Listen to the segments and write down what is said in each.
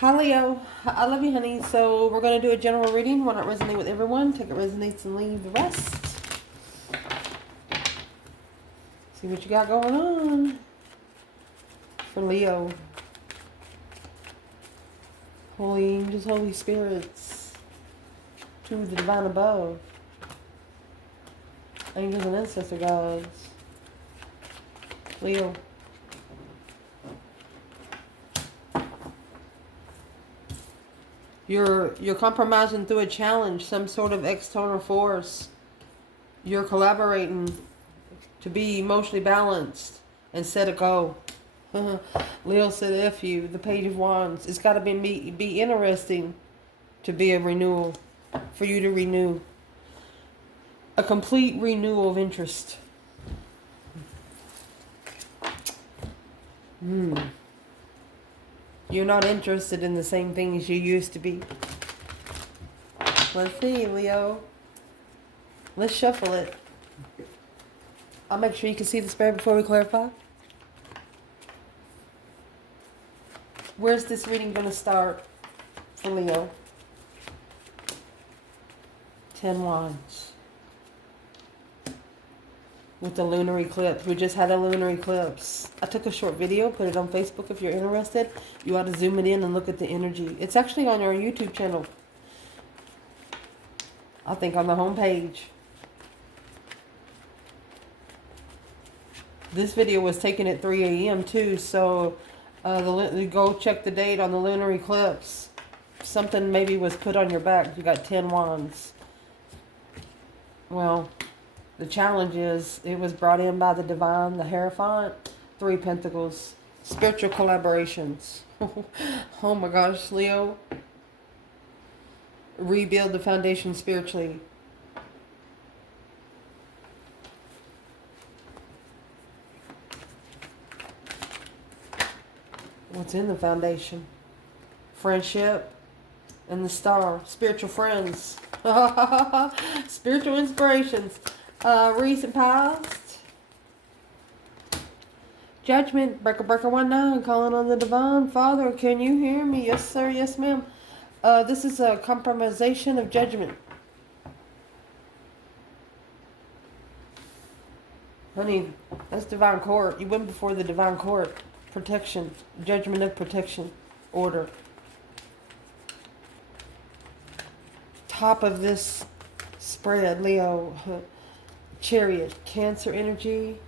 Hi Leo, I love you honey. So we're going to do a general reading. Will not resonate with everyone. Take it resonates and leave the rest. See what you got going on for Leo. Holy angels, holy spirits, to the divine above. Angels and ancestor gods. Leo. You're compromising through a challenge, some sort of external force. You're collaborating to be emotionally balanced and set a goal. Leo said F you, the Page of Wands. It's got to be interesting to be a renewal, for you to renew. A complete renewal of interest. You're not interested in the same things you used to be. Let's see, Leo. Let's shuffle it. I'll make sure you can see the spread before we clarify. Where's this reading going to start for Leo? 10 Wands. With the lunar eclipse. We just had a lunar eclipse. I took a short video, put it on Facebook if you're interested. You ought to zoom it in and look at the energy. It's actually on our YouTube channel. I think on the home page. This video was taken at 3 a.m. too, so go check the date on the lunar eclipse. Something maybe was put on your back. You got 10 Wands. Well, the challenge is, it was brought in by the divine, the Hierophant, 3 Pentacles, spiritual collaborations. Oh my gosh, Leo. Rebuild the foundation spiritually. What's in the foundation? Friendship and the star. Spiritual friends. Spiritual inspirations. Recent past. Judgment. Breaker 19. Calling on the divine. Father, can you hear me? Yes, sir. Yes, ma'am. This is a compromisation of judgment. Honey, that's divine court. You went before the divine court. Protection. Judgment of protection. Order. Top of this spread, Leo. Chariot. Cancer energy.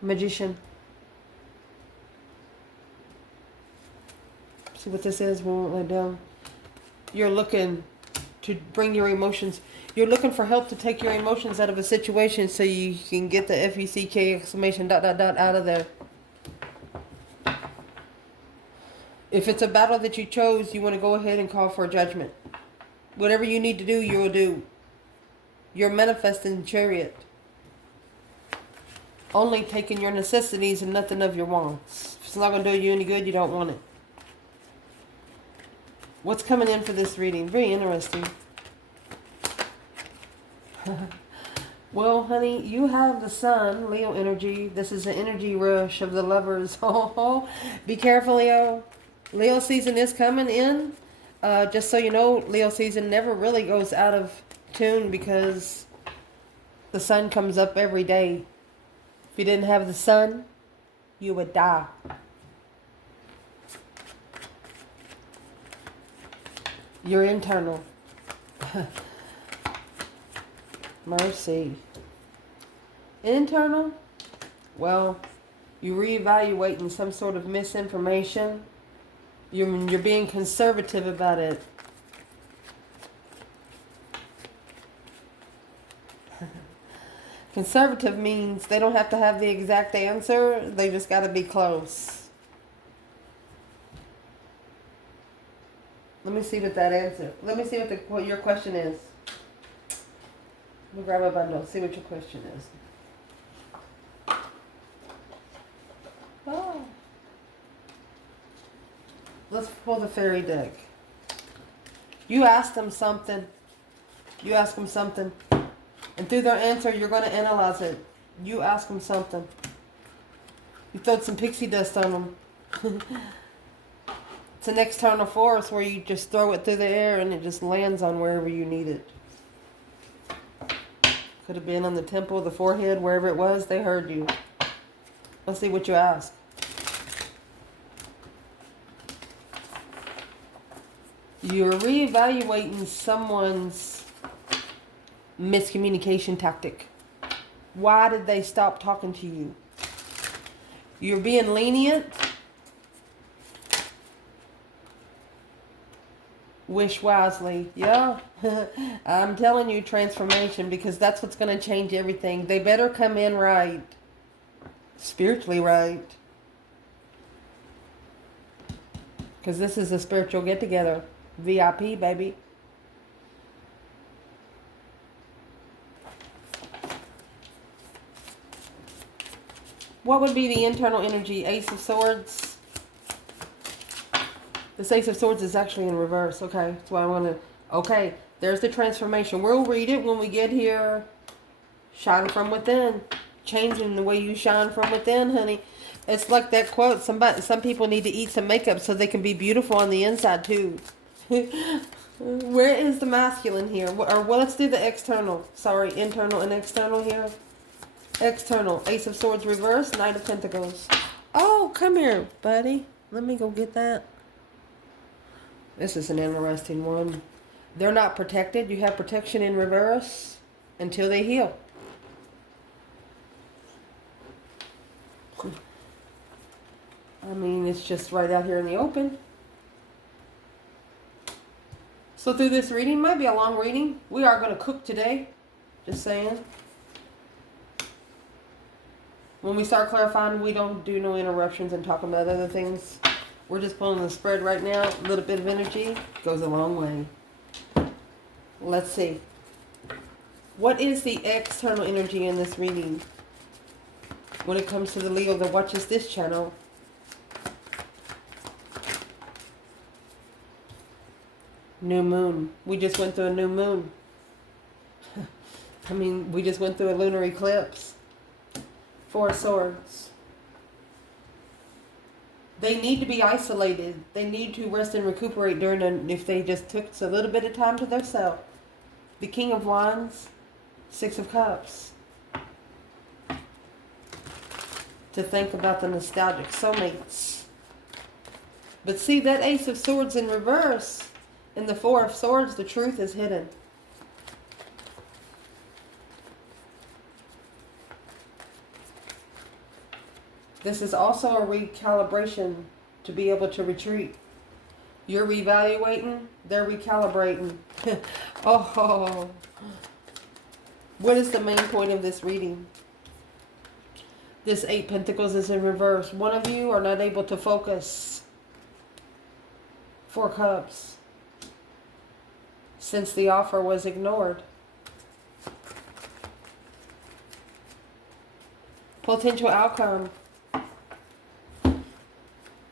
Magician. See what this is? We won't let down. You're looking to bring your emotions. You're looking for help to take your emotions out of a situation so you can get the F-U-C-K exclamation ... out of there. If it's a battle that you chose, you want to go ahead and call for a judgment. Whatever you need to do, you will do. You're manifesting Chariot. Only taking your necessities and nothing of your wants. If it's not going to do you any good, you don't want it. What's coming in for this reading? Very interesting. Well, honey, you have the sun, Leo energy. This is the energy rush of the lovers. Oh, be careful, Leo. Leo season is coming in. Just so you know, Leo season never really goes out of tune because the sun comes up every day. If you didn't have the sun, you would die. You're internal. Mercy. Internal? Well, you're reevaluating some sort of misinformation. You're being conservative about it. Conservative means they don't have to have the exact answer. They just got to be close. Let me see what that answer. Let me see what your question is. Let me grab a bundle. See what your question is. Oh. Let's pull the fairy deck. You ask them something. You ask them something. And through their answer, you're going to analyze it. You ask them something. You throw some pixie dust on them. It's an external force where you just throw it through the air and it just lands on wherever you need it. Could have been on the temple, the forehead, wherever it was. They heard you. Let's see what you ask. You're reevaluating someone's miscommunication tactic. Why did they stop talking to you? You're being lenient. Wish wisely. Yeah. I'm telling you, transformation, because that's what's going to change everything. They better come in right. Spiritually right. Because this is a spiritual get-together. VIP, baby. What would be the internal energy? Ace of Swords. This Ace of Swords is actually in reverse. Okay, that's why I want to... Okay, there's the transformation. We'll read it when we get here. Shine from within. Changing the way you shine from within, honey. It's like that quote. Some people need to eat some makeup so they can be beautiful on the inside too. Where is the masculine here? Or well, let's do the external. Sorry, internal and external here. External. Ace of Swords reverse. Knight of Pentacles. Oh, come here, buddy. Let me go get that. This is an interesting one. They're not protected. You have protection in reverse until they heal. I mean, it's just right out here in the open. So through this reading, might be a long reading. We are going to cook today. Just saying. When we start clarifying, we don't do no interruptions and talk about other things. We're just pulling the spread right now. A little bit of energy goes a long way. Let's see. What is the external energy in this reading? When it comes to the Leo that watches this channel. New moon. We just went through a new moon. I mean, we just went through a lunar eclipse. Four of Swords. They need to be isolated. They need to rest and recuperate if they just took a little bit of time to themselves. The King of Wands, Six of Cups. To think about the nostalgic soulmates. But see, that Ace of Swords in reverse, in the Four of Swords, the truth is hidden. This is also a recalibration to be able to retreat. You're reevaluating, they're recalibrating. Oh, what is the main point of this reading? This Eight Pentacles is in reverse. One of you are not able to focus. Four Cups. Since the offer was ignored. Potential outcome.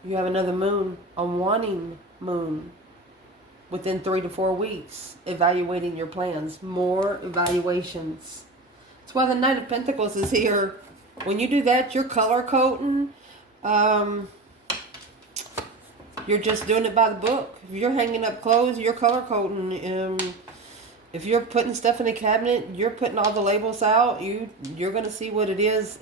You have another moon, a wanting moon, within 3 to 4 weeks, evaluating your plans. More evaluations. That's why the Knight of Pentacles is here. When you do that, you're color coding. You're just doing it by the book. If you're hanging up clothes, you're color coding. If you're putting stuff in a cabinet, you're putting all the labels out. You're going to see what it is.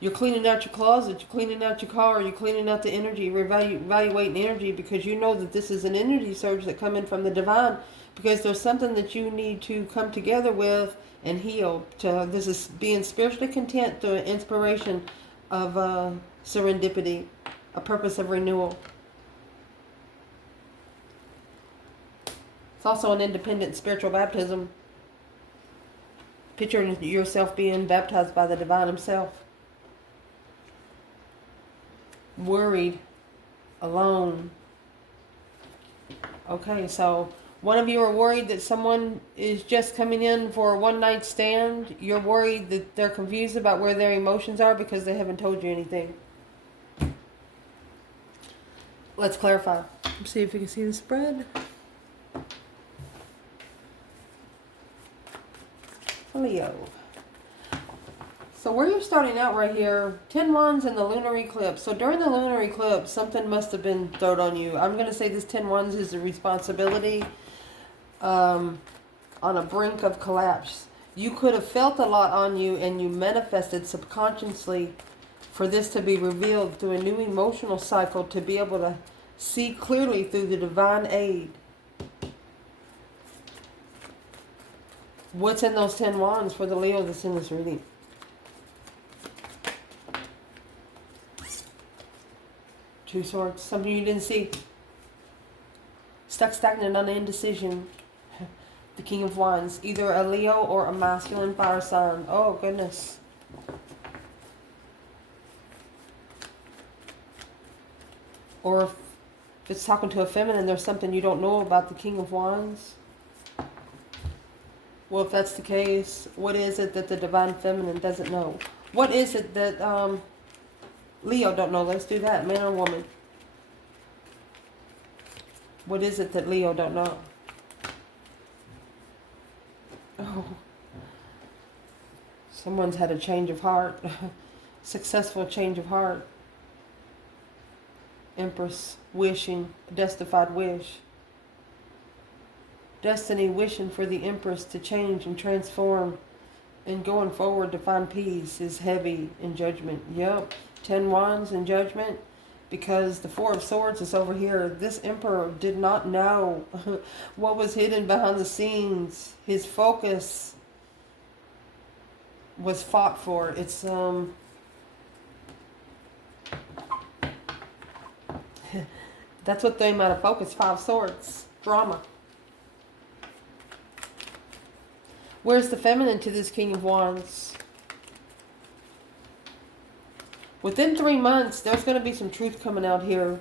You're cleaning out your closet, you're cleaning out your car, you're cleaning out the energy, you're evaluating energy, because you know that this is an energy surge that coming from the divine, because there's something that you need to come together with and heal. This is being spiritually content through an inspiration of serendipity, a purpose of renewal. It's also an independent spiritual baptism. Picture yourself being baptized by the divine himself. Worried, alone. Okay, so one of you are worried that someone is just coming in for a one-night stand. You're worried that they're confused about where their emotions are because they haven't told you anything. Let's clarify. Let's see if you can see the spread. Leo. So where you're starting out right here, 10 wands in the lunar eclipse. So during the lunar eclipse, something must have been thrown on you. I'm going to say this 10 wands is a responsibility on a brink of collapse. You could have felt a lot on you and you manifested subconsciously for this to be revealed through a new emotional cycle to be able to see clearly through the divine aid. What's in those 10 wands for the Leo that's in this reading? Two swords, something you didn't see. Stuck stagnant on indecision. The King of Wands, either a Leo or a masculine fire sign. Oh, goodness. Or if it's talking to a feminine, there's something you don't know about the King of Wands. Well, if that's the case, what is it that the divine feminine doesn't know? What is it that Leo don't know? Let's do that, man or woman. What is it that Leo don't know? Oh, someone's had a change of heart. Successful change of heart. Empress wishing, a destified wish. Destiny wishing for the Empress to change and transform and going forward to find peace is heavy in judgment. Yep, 10 wands in judgment because the 4 of swords is over here. This Emperor did not know what was hidden behind the scenes. His focus was fought for. It's that's what they might have focused. 5 swords. Drama. Where's the feminine to this King of Wands? Within 3 months, there's going to be some truth coming out here.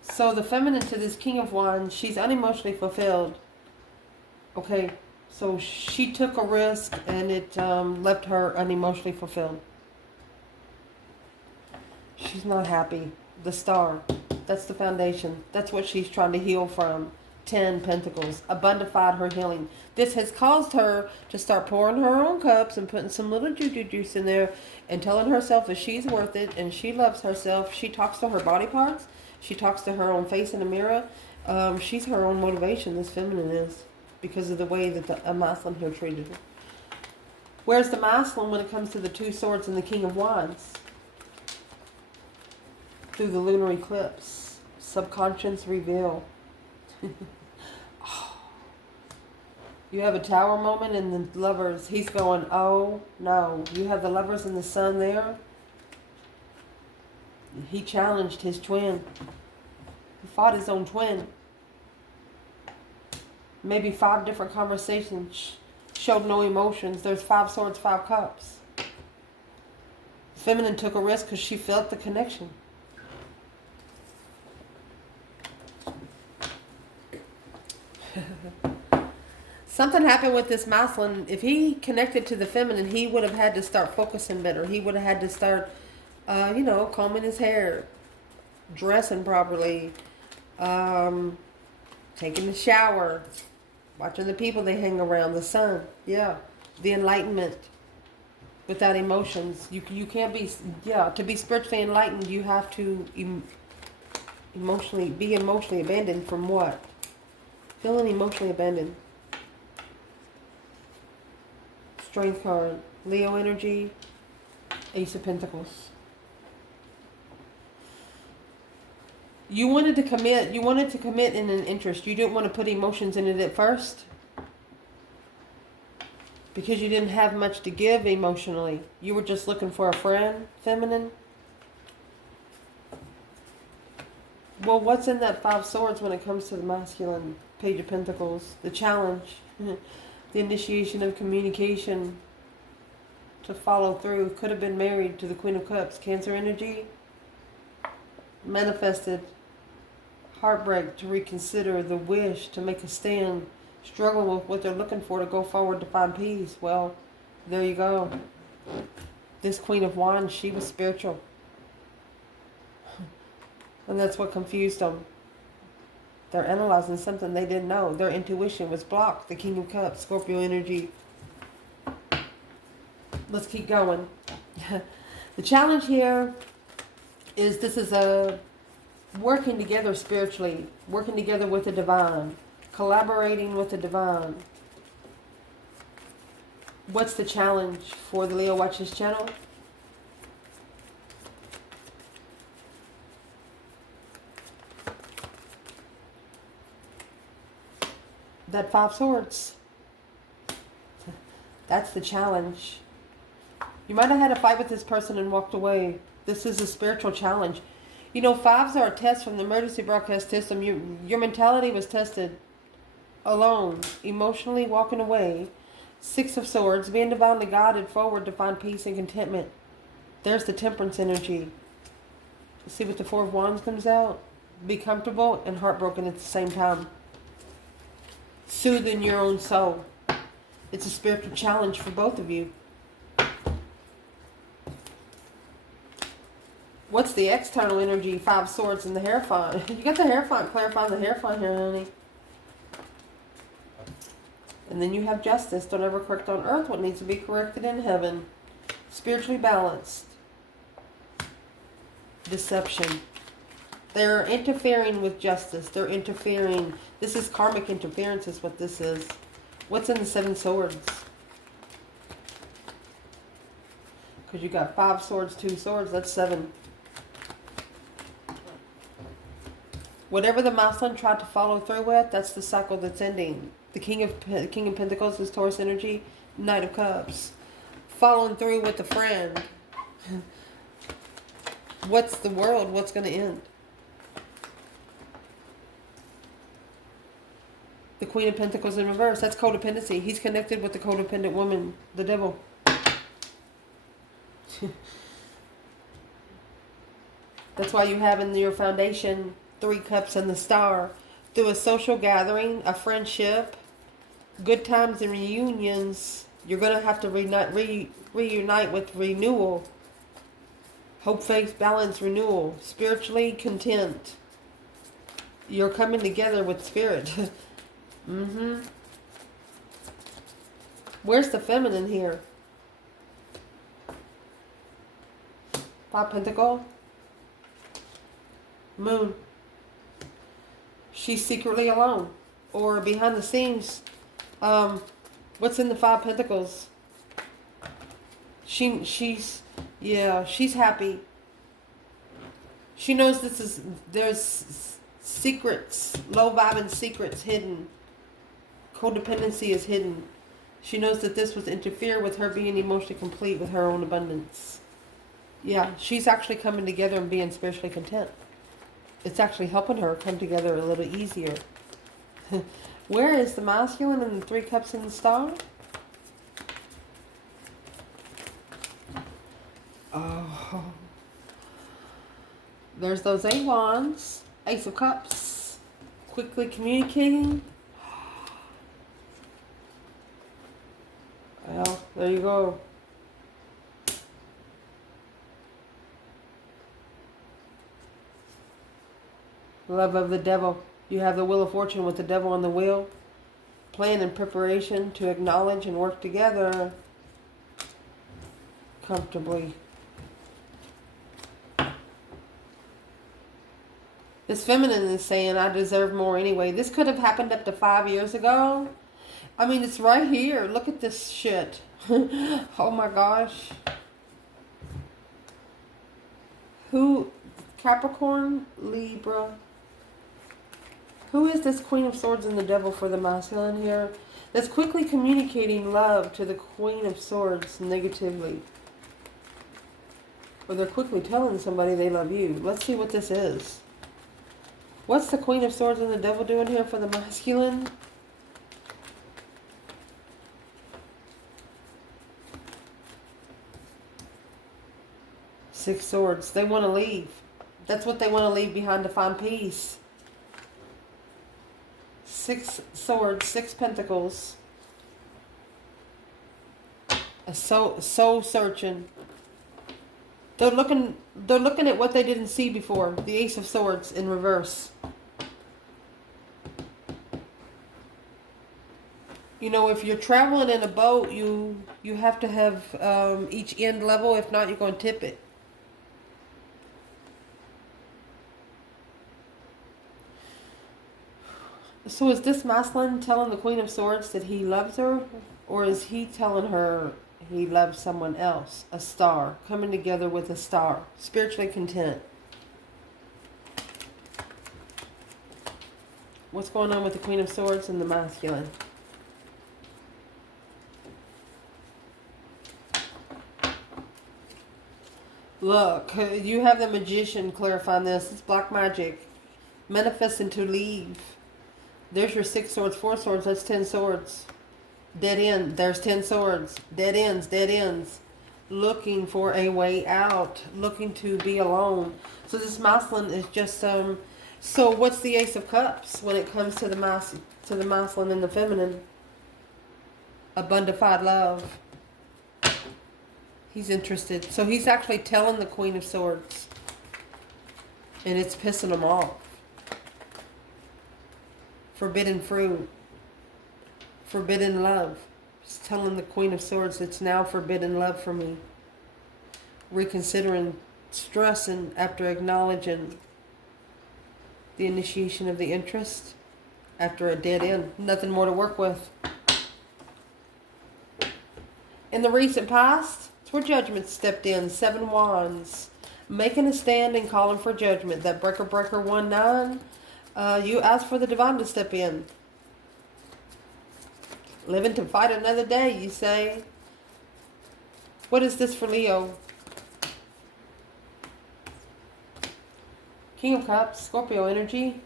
So the feminine to this King of Wands, she's unemotionally fulfilled. Okay, so she took a risk and it left her unemotionally fulfilled. She's not happy. The star, that's the foundation. That's what she's trying to heal from. 10 Pentacles, abundified her healing. This has caused her to start pouring her own cups and putting some little juju juice in there and telling herself that she's worth it and she loves herself. She talks to her body parts. She talks to her own face in the mirror. She's her own motivation, this feminine is, because of the way that a masculine here treated her. Where's the masculine when it comes to the 2 swords and the King of Wands? Through the lunar eclipse. Subconscious reveal. You have a tower moment in the lovers. He's going, oh no. You have the lovers and the sun there. He challenged his twin. He fought his own twin. Maybe 5 different conversations. Showed no emotions. There's 5 swords, 5 cups. Feminine took a risk because she felt the connection. Something happened with this masculine. If he connected to the feminine, he would have had to start focusing better. He would have had to start, combing his hair, dressing properly, taking a shower, watching the people they hang around, the sun. Yeah, the enlightenment without emotions. You can't be, to be spiritually enlightened, you have to be emotionally abandoned from what? Feeling emotionally abandoned. Strength card, Leo energy, Ace of Pentacles. You wanted to commit. You wanted to commit in an interest. You didn't want to put emotions in it at first because you didn't have much to give emotionally. You were just looking for a friend, feminine. Well, what's in that 5 swords when it comes to the masculine? Page of Pentacles, the challenge. The initiation of communication to follow through. Could have been married to the Queen of Cups. Cancer energy. Manifested heartbreak to reconsider, the wish to make a stand. Struggle with what they're looking for to go forward to find peace. Well, there you go. This Queen of Wands, she was spiritual. And that's what confused them. They're analyzing something they didn't know. Their intuition was blocked. The King of Cups, Scorpio energy. Let's keep going. The challenge here is this is a working together spiritually, working together with the divine, collaborating with the divine. What's the challenge for the Leo Watches channel? That 5 swords. That's the challenge. You might have had a fight with this person and walked away. This is a spiritual challenge. You know, 5s are a test from the emergency broadcast system. Your mentality was tested. Alone, emotionally walking away. 6 of swords, being divinely guided forward to find peace and contentment. There's the temperance energy. See what the 4 of wands comes out? Be comfortable and heartbroken at the same time. Soothing your own soul. It's a spiritual challenge for both of you. What's the external energy? 5 swords and the Hierophant. You got the Hierophant, clarifying the Hierophant here, honey. And then you have justice. Don't ever correct on earth what needs to be corrected in heaven. Spiritually balanced. Deception. They're interfering with justice. They're interfering. This is karmic interference is what this is. What's in the 7 swords? Because you got 5 swords, 2 swords. That's 7. Whatever the milestone tried to follow through with, that's the cycle that's ending. The King of Pentacles is Taurus energy. Knight of Cups. Following through with the friend. What's the world? What's going to end? The Queen of Pentacles in reverse. That's codependency. He's connected with the codependent woman, the devil. That's why you have in your foundation 3 cups and the star. Through a social gathering, a friendship, good times and reunions, you're going to have to reunite with renewal. Hope, faith, balance, renewal. Spiritually content. You're coming together with spirit. Where's the feminine here? 5 Pentacle. Moon. She's secretly alone. Or behind the scenes. What's in the 5 Pentacles? She's happy. She knows there's secrets, low vibing secrets hidden. Codependency is hidden. She knows that this would interfere with her being emotionally complete with her own abundance. Yeah, she's actually coming together and being spiritually content. It's actually helping her come together a little easier. Where is the masculine and the 3 cups in the star? Oh. There's those 8 wands. Ace of Cups. Quickly communicating. Well, there you go. Love of the devil. You have the Wheel of Fortune with the devil on the wheel. Plan and preparation to acknowledge and work together comfortably. This feminine is saying, I deserve more anyway. This could have happened up to 5 years ago. I mean, it's right here. Look at this shit. Oh my gosh. Who? Capricorn? Libra? Who is this Queen of Swords and the Devil for the masculine here? That's quickly communicating love to the Queen of Swords negatively. Or they're quickly telling somebody they love you. Let's see what this is. What's the Queen of Swords and the Devil doing here for the masculine? Six Swords. They want to leave. That's what they want to leave behind to find peace. 6 Swords, 6 Pentacles. A soul searching. They're looking at what they didn't see before. The Ace of Swords in reverse. You know, if you're traveling in a boat, you have to have each end level. If not, you're going to tip it. So is this masculine telling the Queen of Swords that he loves her? Or is he telling her he loves someone else? A star. Coming together with a star. Spiritually content. What's going on with the Queen of Swords and the masculine? Look, you have the Magician clarifying this. It's black magic. Manifesting to leave. There's your 6 swords, 4 swords. That's 10 swords. Dead end. There's 10 swords. Dead ends, dead ends. Looking for a way out. Looking to be alone. So this masculine is just so what's the Ace of Cups when it comes to the masculine and the feminine? Abundified love. He's interested. So he's actually telling the Queen of Swords. And it's pissing him off. Forbidden fruit. Forbidden love. He's telling the Queen of Swords it's now forbidden love for me. Reconsidering, stressing after acknowledging the initiation of the interest after a dead end. Nothing more to work with. In the recent past, it's where judgment stepped in. 7 wands. Making a stand and calling for judgment. That breaker 1-9. You ask for the divine to step in. Living to fight another day, you say. What is this for Leo? King of Cups, Scorpio energy.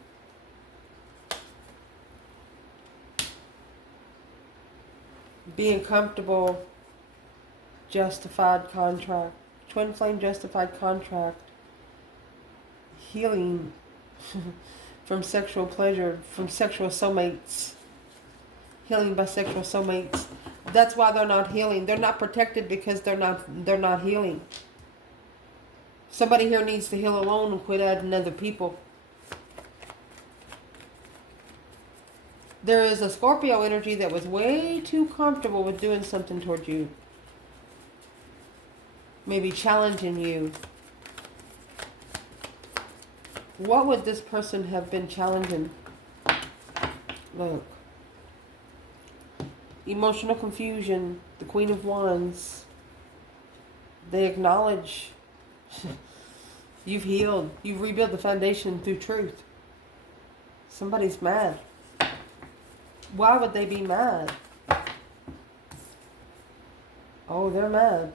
Being comfortable, justified contract. Twin flame justified contract. Healing from sexual pleasure, from sexual soulmates. Healing by sexual soulmates. That's why they're not healing. They're not protected because they're not healing. Somebody here needs to heal alone and quit adding other people. There is a Scorpio energy that was way too comfortable with doing something toward you. Maybe challenging you. What would this person have been challenging? Look. Emotional confusion. The Queen of Wands. They acknowledge you've healed. You've rebuilt the foundation through truth. Somebody's mad. Why would they be mad? Oh, they're mad.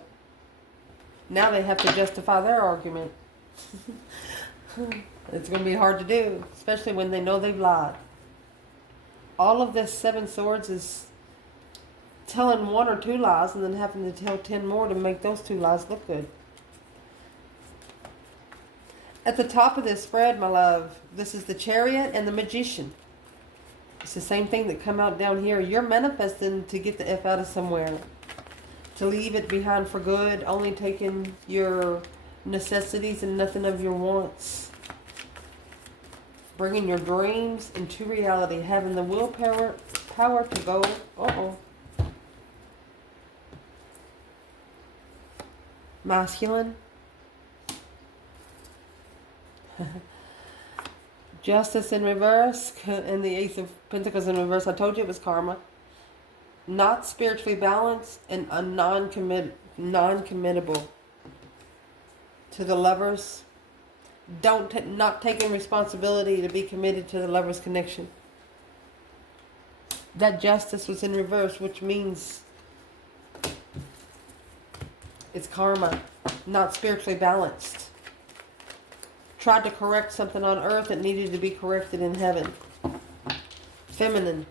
Now they have to justify their argument. It's going to be hard to do, especially when they know they've lied. All of this 7 swords is telling 1 or 2 lies and then having to tell 10 more to make those 2 lies look good. At the top of this spread, my love, this is the Chariot and the Magician. It's the same thing that come out down here. You're manifesting to get the F out of somewhere. To leave it behind for good. Only taking your necessities and nothing of your wants. Bringing your dreams into reality. Having the willpower to go. Masculine. Justice in reverse and the Ace of Pentacles in reverse. I told you it was karma. Not spiritually balanced and a non-committable to the lovers. Not taking responsibility to be committed to the lovers' connection. That justice was in reverse, which means it's karma, not spiritually balanced. Tried to correct something on earth that needed to be corrected in heaven. Feminine.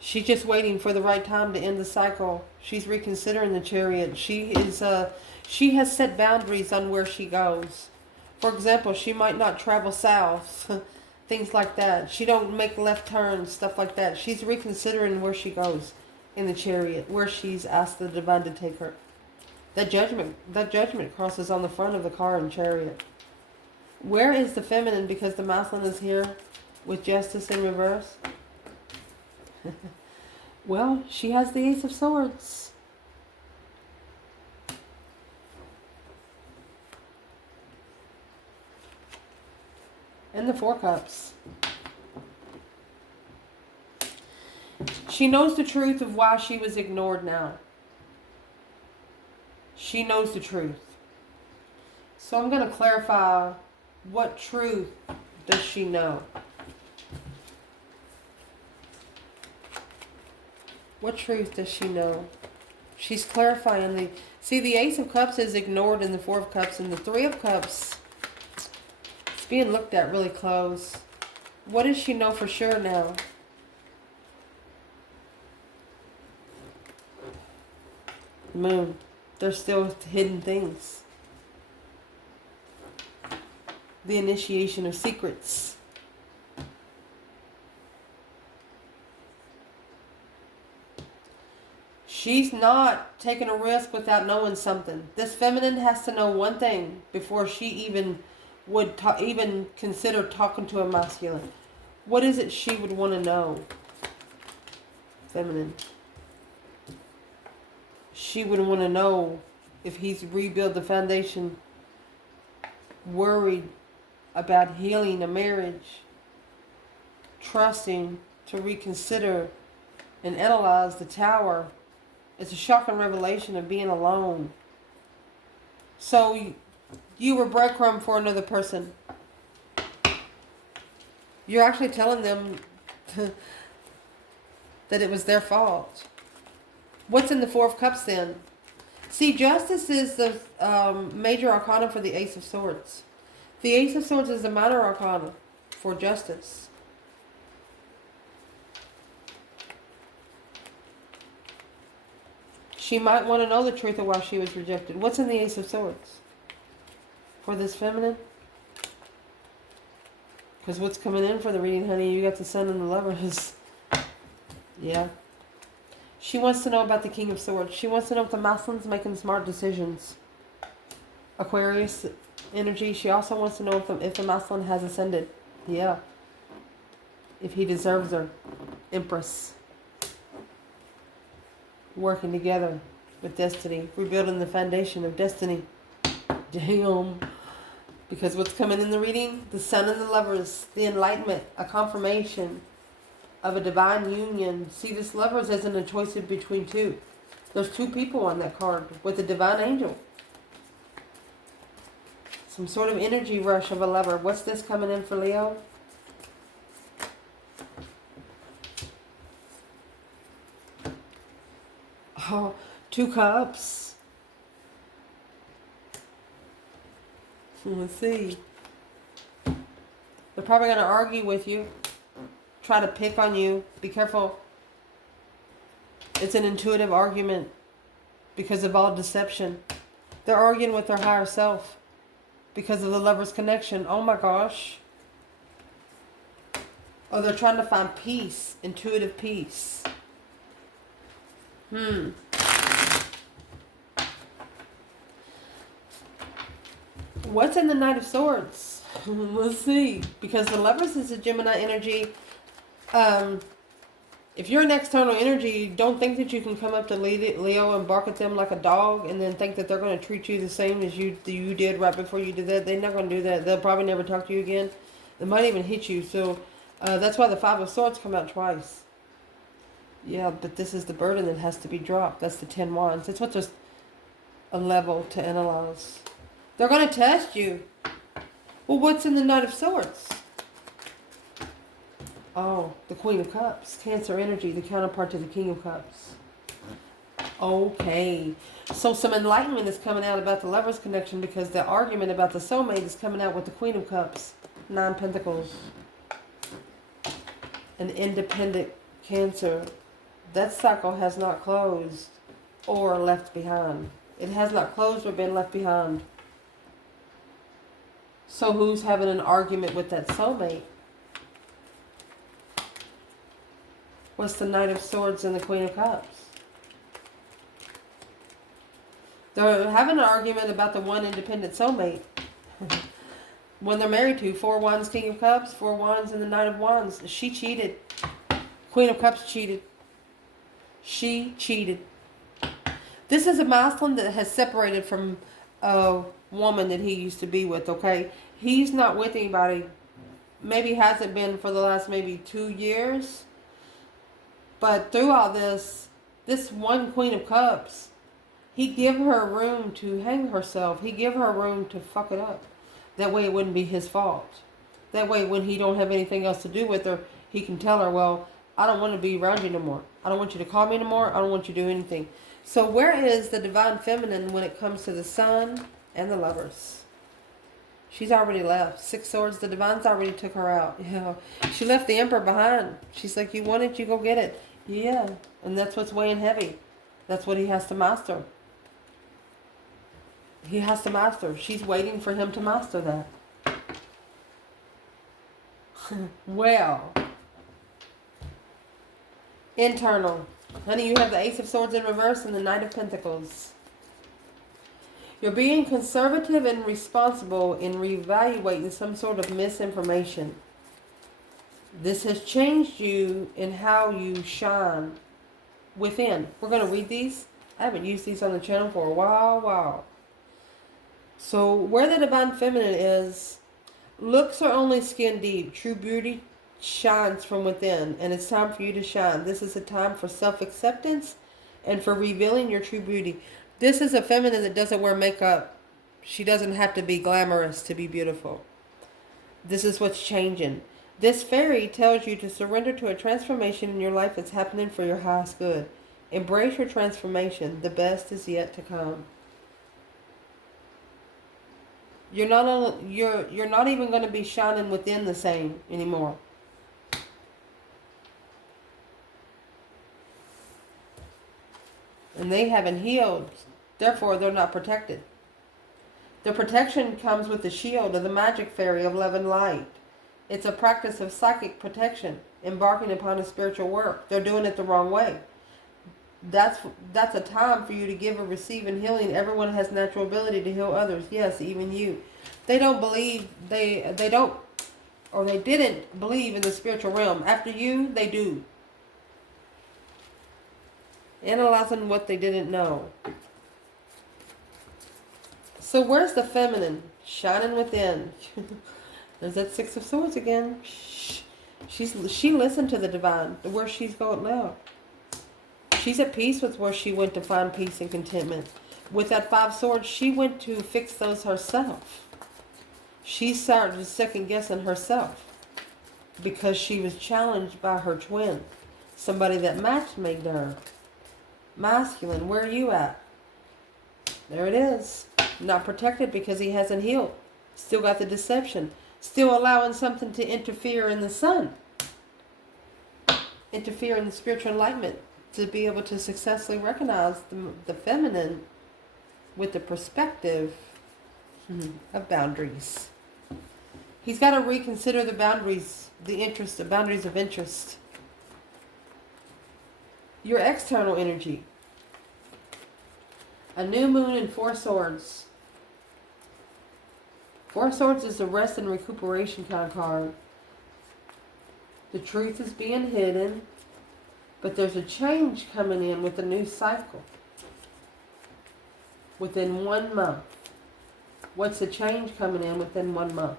She's just waiting for the right time to end the cycle. She's reconsidering the Chariot. She has set boundaries on where she goes. For example, she might not travel south. Things like that. She don't make left turns, stuff like that. She's reconsidering where she goes in the Chariot, where she's asked the divine to take her. That judgment crosses on the front of the car in Chariot. Where is the feminine? Because the masculine is here with justice in reverse. Well, she has the Ace of Swords. And the Four Cups. She knows the truth of why she was ignored now. She knows the truth. So I'm going to clarify, what truth does she know? What truth does she know? She's clarifying the... See, the Ace of Cups is ignored in the Four of Cups, and the Three of Cups, it's being looked at really close. What does she know for sure now? Moon. There's still hidden things. The initiation of secrets. She's not taking a risk without knowing something. This feminine has to know one thing before she even would even consider talking to a masculine. What is it she would want to know? Feminine. She would want to know if he's rebuilt the foundation, worried about healing a marriage, trusting to reconsider and analyze the Tower. It's a shocking revelation of being alone. So you were breadcrumb for another person. You're actually telling them that it was their fault. What's in the Four of Cups then? See, Justice is the major arcana for the Ace of Swords. The Ace of Swords is the minor arcana for Justice. She might want to know the truth of why she was rejected. What's in the Ace of Swords for this feminine? Because what's coming in for the reading, honey, you got the Sun and the Lovers. Yeah. She wants to know about the King of Swords. She wants to know if the masculine's making smart decisions. Aquarius energy. She also wants to know if the masculine has ascended. Yeah. If he deserves her. Empress. Working together with destiny. Rebuilding the foundation of destiny. Damn. Because what's coming in the reading? The Sun and the Lovers. The Enlightenment. A confirmation of a divine union. See, this Lovers isn't a choice between two. There's two people on that card with a divine angel. Some sort of energy rush of a lover. What's this coming in for Leo? Oh, 2 cups. Let's see. They're probably going to argue with you. Try to pick on you. Be careful. It's an intuitive argument because of all deception. They're arguing with their higher self because of the Lover's connection. Oh my gosh. Oh, they're trying to find peace. Intuitive peace. What's in the Knight of Swords? Let's see. Because the Lovers is a Gemini energy. If you're an external energy, don't think that you can come up to Leo and bark at them like a dog and then think that they're going to treat you the same as you did right before you did that. They're not going to do that. They'll probably never talk to you again. They might even hit you. So that's why the 5 of Swords come out twice. Yeah, but this is the burden that has to be dropped. That's the 10 Wands. That's what there's a level to analyze. They're going to test you. Well, what's in the Knight of Swords? Oh, the Queen of Cups. Cancer energy, the counterpart to the King of Cups. Okay. So some enlightenment is coming out about the Lover's connection because the argument about the soulmate is coming out with the Queen of Cups. 9 Pentacles. An independent Cancer. That cycle has not closed or left behind. It has not closed or been left behind. So who's having an argument with that soulmate? What's the Knight of Swords and the Queen of Cups? They're having an argument about the one independent soulmate. When they're married to 4 Wands, King of Cups, 4 Wands, and the Knight of Wands. She cheated. Queen of Cups cheated. She cheated. This is a masculine that has separated from a woman that he used to be with, okay? He's not with anybody. Maybe hasn't been for the last maybe 2 years. But through all this one Queen of Cups, he give her room to hang herself. He give her room to fuck it up. That way it wouldn't be his fault. That way when he don't have anything else to do with her, he can tell her, well, I don't want to be around you no more. I don't want you to call me anymore. I don't want you to do anything. So where is the divine feminine when it comes to the sun and the lovers? She's already left. 6 Swords, the divine's already took her out. Yeah. She left the Emperor behind. She's like, you want it, you go get it. Yeah. And that's what's weighing heavy. That's what he has to master. He has to master. She's waiting for him to master that. Well. Internal. Honey, you have the Ace of Swords in reverse and the Knight of Pentacles. You're being conservative and responsible in reevaluating some sort of misinformation. This has changed you in how you shine within. We're going to read these. I haven't used these on the channel for a while. So where the divine feminine is, looks are only skin deep. True beauty shines from within, and it's time for you to shine. This is a time for self-acceptance and for revealing your true beauty. This is a feminine that doesn't wear makeup. She doesn't have to be glamorous to be beautiful. This is what's changing. This fairy tells you to surrender to a transformation in your life that's happening for your highest good. Embrace your transformation. The best is yet to come. You're not even going to be shining within the same anymore. And they haven't healed. Therefore, they're not protected. The protection comes with the shield of the magic fairy of love and light. It's a practice of psychic protection, embarking upon a spiritual work. They're doing it the wrong way. That's a time for you to give or receive in healing. Everyone has natural ability to heal others. Yes, even you. They don't believe, they don't, or they didn't believe in the spiritual realm. After you, they do. Analyzing what they didn't know. So where's the feminine? Shining within. There's that 6 of Swords again. She listened to the divine, where she's going now. She's at peace with where she went to find peace and contentment. With that 5 Swords, she went to fix those herself. She started second guessing herself because she was challenged by her twin, somebody that matched made her. Masculine, where are you at? There it is. Not protected because he hasn't healed. Still got the deception. Still allowing something to interfere in the sun. Interfere in the spiritual enlightenment. To be able to successfully recognize the feminine with the perspective of boundaries. He's got to reconsider the boundaries, the boundaries of interest. Your external energy. A new moon and 4 Swords. 4 Swords is the rest and recuperation kind of card. The truth is being hidden, but there's a change coming in with a new cycle. Within 1 month. What's the change coming in within 1 month?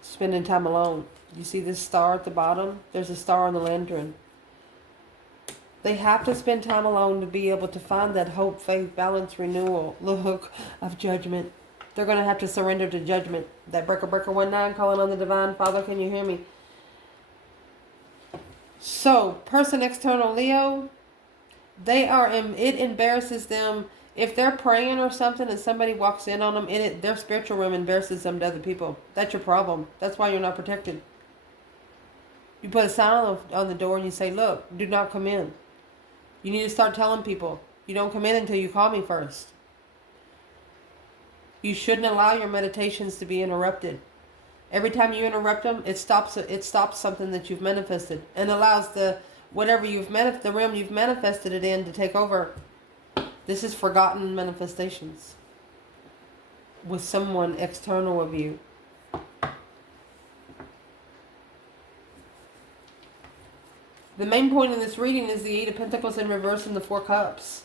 Spending time alone. You see this star at the bottom? There's a star on the lantern. They have to spend time alone to be able to find that hope, faith, balance, renewal, look of judgment. They're going to have to surrender to judgment. That breaker 19 calling on the divine. Father, can you hear me? So, person external Leo, it embarrasses them. If they're praying or something and somebody walks in on them, their spiritual room embarrasses them to other people. That's your problem. That's why you're not protected. You put a sign on the door and you say, look, do not come in. You need to start telling people, you don't come in until you call me first. You shouldn't allow your meditations to be interrupted. Every time you interrupt them, it stops something that you've manifested and allows the realm you've manifested it in to take over. This is forgotten manifestations with someone external of you. The main point in this reading is the Eight of Pentacles in reverse and the Four Cups.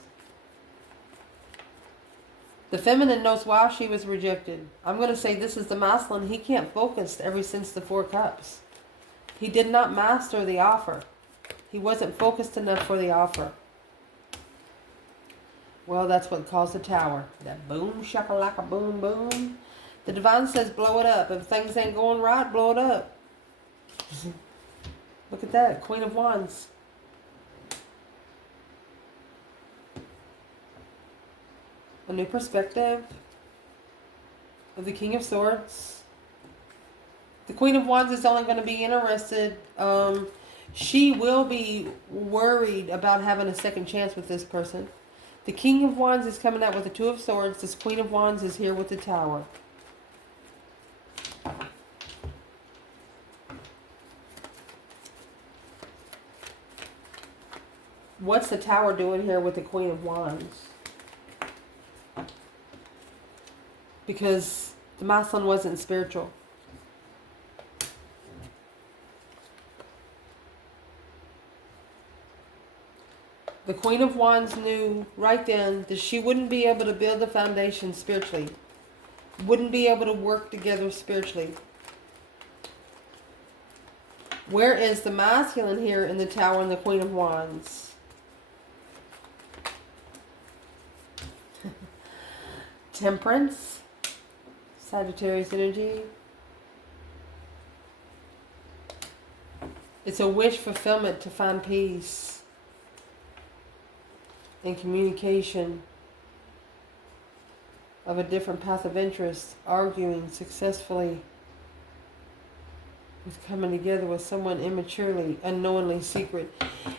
The feminine knows why she was rejected. I'm going to say this is the masculine. He can't focus ever since the Four Cups. He did not master the offer. He wasn't focused enough for the offer. Well, that's what caused the Tower. That boom, shakalaka, boom, boom. The Divine says blow it up. If things ain't going right, blow it up. Look at that. Queen of Wands. A new perspective of the King of Swords. The Queen of Wands is only going to be interested. She will be worried about having a second chance with this person. The King of Wands is coming out with the Two of Swords. This Queen of Wands is here with the Tower. What's the Tower doing here with the Queen of Wands? Because the masculine wasn't spiritual. The Queen of Wands knew right then that she wouldn't be able to build a foundation spiritually. Wouldn't be able to work together spiritually. Where is the masculine here in the Tower and the Queen of Wands? Temperance. Sagittarius energy. It's a wish fulfillment to find peace and communication of a different path of interest, arguing successfully with coming together with someone immaturely, unknowingly secret.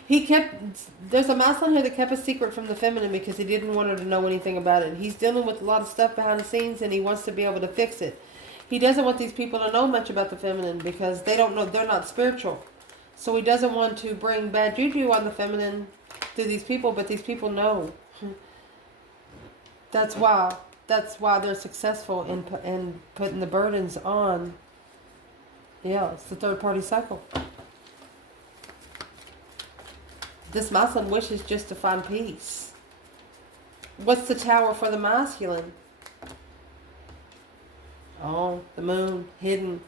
There's a masculine here that kept a secret from the feminine because he didn't want her to know anything about it. He's dealing with a lot of stuff behind the scenes and he wants to be able to fix it. He doesn't want these people to know much about the feminine because they don't know, they're not spiritual. So he doesn't want to bring bad juju on the feminine to these people, but these people know. That's why they're successful in putting the burdens on. Yeah, it's the third party cycle. This masculine wishes just to find peace. What's the Tower for the masculine? Oh, the Moon, hidden.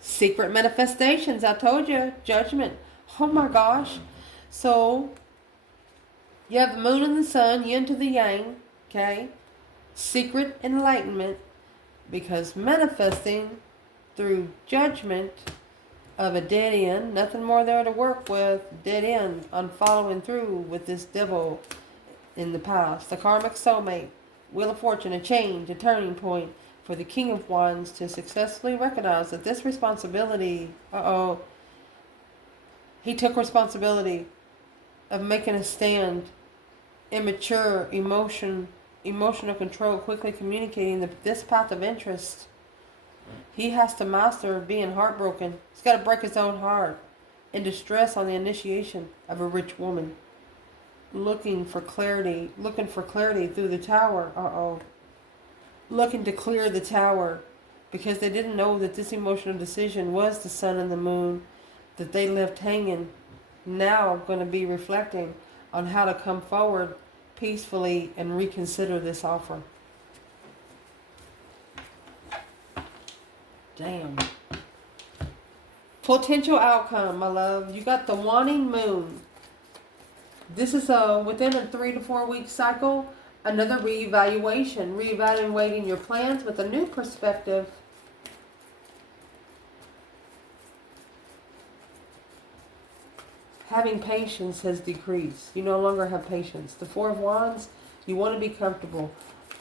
Secret manifestations, I told you. Judgment. Oh my gosh. So, you have the Moon and the Sun, yin to the yang, okay? Secret enlightenment, because manifesting through judgment of a dead end, nothing more there to work with, dead end on following through with this devil in the past. The karmic soulmate, wheel of fortune, a change, a turning point for the King of Wands to successfully recognize that this responsibility, he took responsibility of making a stand, immature, emotional control, quickly communicating this path of interest. He has to master being heartbroken. He's got to break his own heart in distress on the initiation of a rich woman. Looking for clarity through the Tower. Looking to clear the Tower because they didn't know that this emotional decision was the Sun and the Moon that they left hanging. Now going to be reflecting on how to come forward peacefully and reconsider this offer. Damn. Potential outcome, my love. You got the wanting Moon. This is within a 3 to 4 week cycle. Another reevaluation. Reevaluating your plans with a new perspective. Having patience has decreased. You no longer have patience. The Four of Wands, you want to be comfortable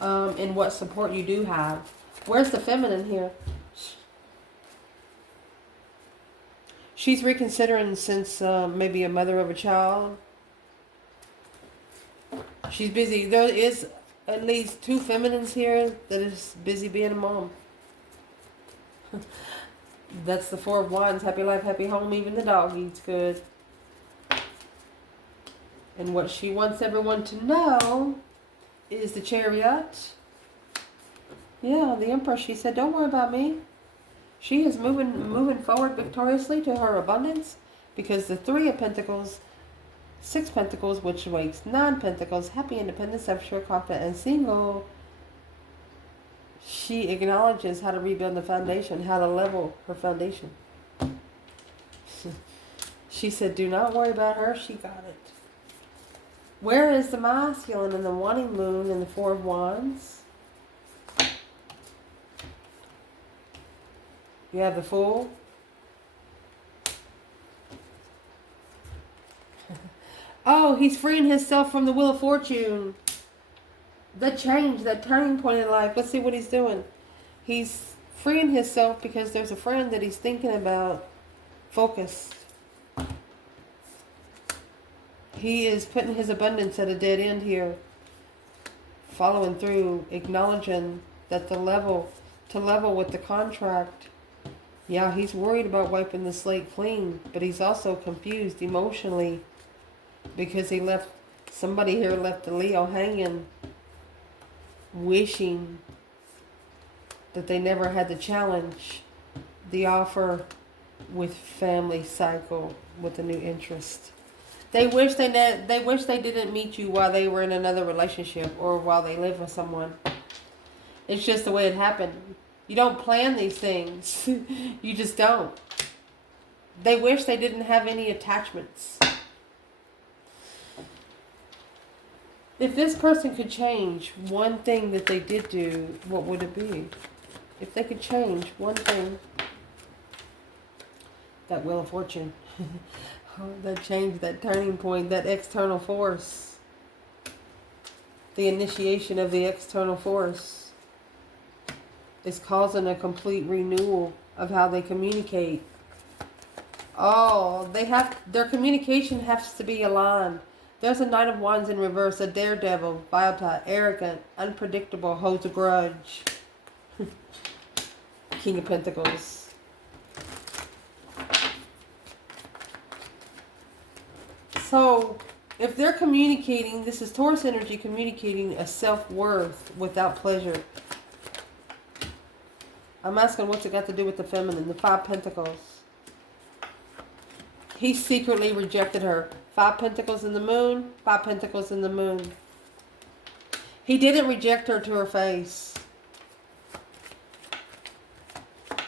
in what support you do have. Where's the feminine here? She's reconsidering since maybe a mother of a child. She's busy. There is at least 2 feminines here that is busy being a mom. That's the Four of Wands. Happy life, happy home. Even the dog eats good. And what she wants everyone to know is the Chariot. Yeah, the Empress. She said, don't worry about me. She is moving forward victoriously to her abundance, Because the Three of Pentacles, Six Pentacles, which wakes Nine Pentacles, happy, independent, self-sure, confident, and single. She acknowledges how to rebuild the foundation, how to level her foundation. She said, do not worry about her. She got it. Where is the masculine and the wanting moon and the Four of Wands? You have the Fool. Oh, he's freeing himself from the Wheel of Fortune. The change, that turning point in life. Let's see what he's doing. He's freeing himself because there's a friend that he's thinking about. Focus. He is putting his abundance at a dead end here. Following through, acknowledging that to level with the contract. Yeah, he's worried about wiping the slate clean, but he's also confused emotionally because somebody here left the Leo hanging, wishing that they never had to challenge the offer with family cycle with a new interest. They wish they didn't meet you while they were in another relationship or while they lived with someone. It's just the way it happened. You don't plan these things. You just don't. They wish they didn't have any attachments. If this person could change one thing that they did do, what would it be? If they could change one thing, that Wheel of Fortune. That change, that turning point, that external force. The initiation of the external force is causing a complete renewal of how they communicate. Oh, their communication has to be aligned. There's a Knight of Wands in reverse, a daredevil, vile, arrogant, unpredictable, holds a grudge. King of Pentacles. So, if they're communicating, this is Taurus energy communicating a self-worth without pleasure. I'm asking what's it got to do with the feminine, the Five Pentacles. He secretly rejected her. Five Pentacles in the moon, Five Pentacles in the moon. He didn't reject her to her face.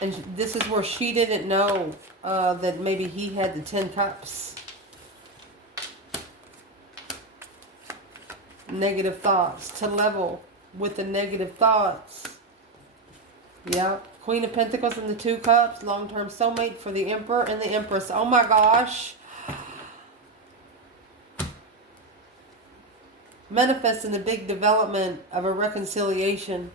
And this is where she didn't know that maybe he had the 10 cups. Negative thoughts. To level with the negative thoughts. Yeah. Queen of Pentacles and the Two Cups. Long-term soulmate for the Emperor and the Empress. Oh my gosh. Manifesting the big development of a reconciliation.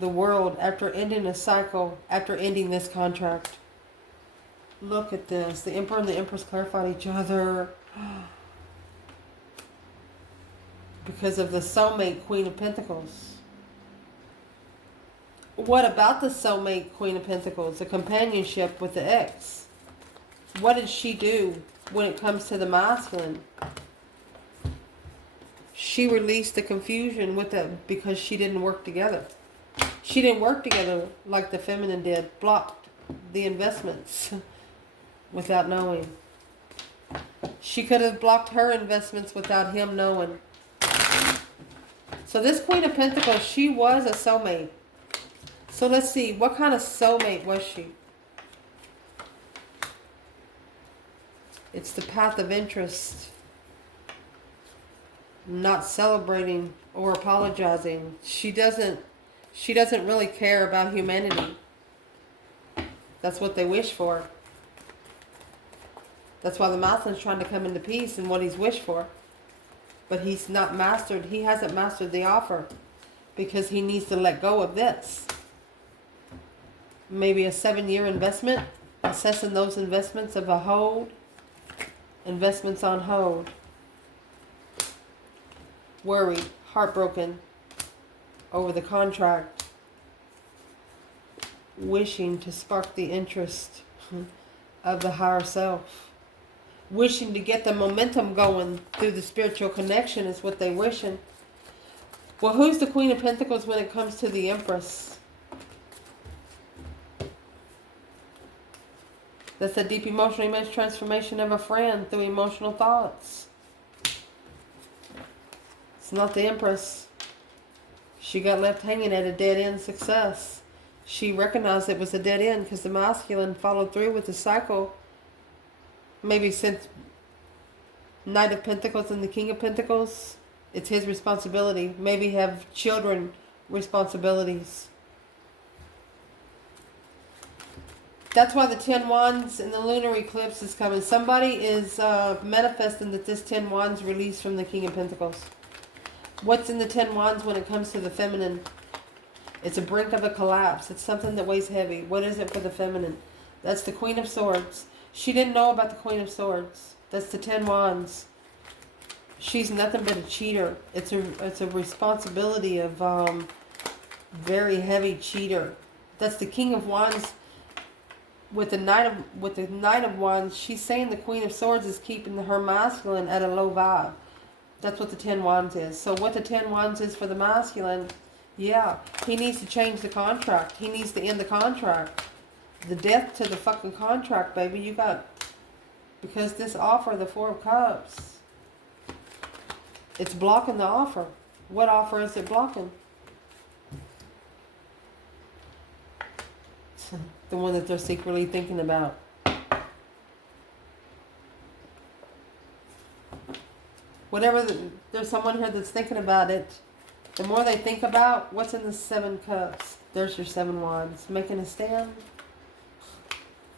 The world after ending a cycle, after ending this contract. Look at this. The Emperor and the Empress clarified each other. Because of the soulmate Queen of Pentacles. What about the soulmate Queen of Pentacles? The companionship with the ex. What did she do when it comes to the masculine? She released the confusion with them because she didn't work together. She didn't work together like the feminine did. Blocked the investments without knowing. She could have blocked her investments without him knowing. So this Queen of Pentacles, she was a soulmate. So let's see, what kind of soulmate was she? It's the path of interest. Not celebrating or apologizing. She doesn't really care about humanity. That's what they wish for. That's why the masculine's trying to come into peace and what he's wished for. But he hasn't mastered the offer because he needs to let go of this. Maybe a 7-year investment, assessing those investments of a hold, investments on hold. Worried, heartbroken over the contract, wishing to spark the interest of the higher self. Wishing to get the momentum going through the spiritual connection is what they're wishing. Well, who's the Queen of Pentacles when it comes to the Empress? That's the deep emotional image transformation of a friend through emotional thoughts. It's not the Empress. She got left hanging at a dead-end success. She recognized it was a dead end because the masculine followed through with the cycle. Maybe since Knight of Pentacles and the King of Pentacles, it's his responsibility. Maybe have children responsibilities. That's why the 10 Wands and the lunar eclipse is coming. Somebody is manifesting that this 10 Wands released from the King of Pentacles. What's in the 10 Wands when it comes to the feminine? It's a brink of a collapse. It's something that weighs heavy. What is it for the feminine? That's the Queen of Swords. She didn't know about the Queen of Swords. That's the 10 Wands. She's nothing but a cheater. It's a responsibility of very heavy cheater. That's the King of Wands with the Knight of Wands. She's saying the Queen of Swords is keeping her masculine at a low vibe. That's what the 10 Wands is. So what the 10 Wands is for the masculine, yeah, he needs to change the contract. He needs to end the contract. The death to the fucking contract, baby. You got, because this offer, the 4 of Cups, it's blocking the offer. What offer is it blocking? The one that they're secretly thinking about. Whatever, there's someone here that's thinking about it. The more they think about what's in the 7 Cups, there's your 7 Wands. Making a stand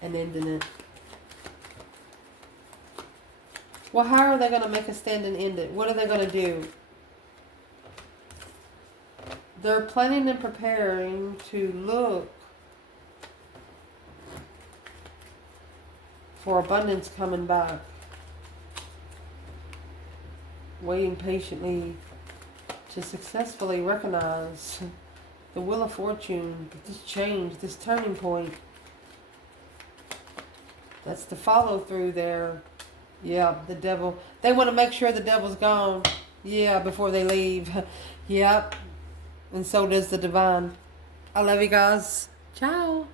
and ending it. Well, how are they going to make a stand and end it? What are they going to do? They're planning and preparing to look for abundance coming back. Waiting patiently to successfully recognize the Wheel of Fortune, this change, this turning point. That's the follow through there. Yeah, the devil. They want to make sure the devil's gone. Yeah, before they leave. Yep. And so does the divine. I love you guys. Ciao.